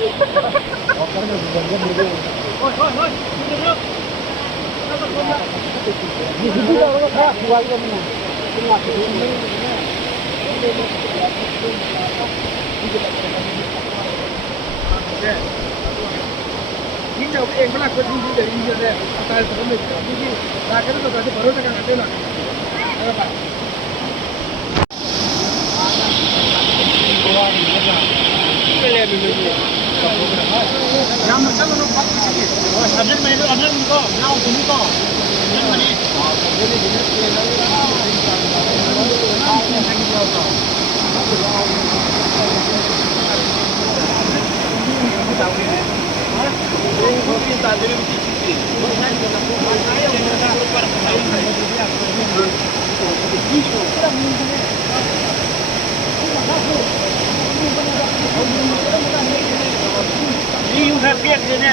Ini jauh yang mana kau tinggi dari ini je, atas itu ni. Jadi, rakyat itu tadi baru tekan ada nak. Apa? Yang macam mana nak pakai ni? Ada menu, ada ni kau, yang ini kau, yang mana? Jadi jenis ini yang biasa ni.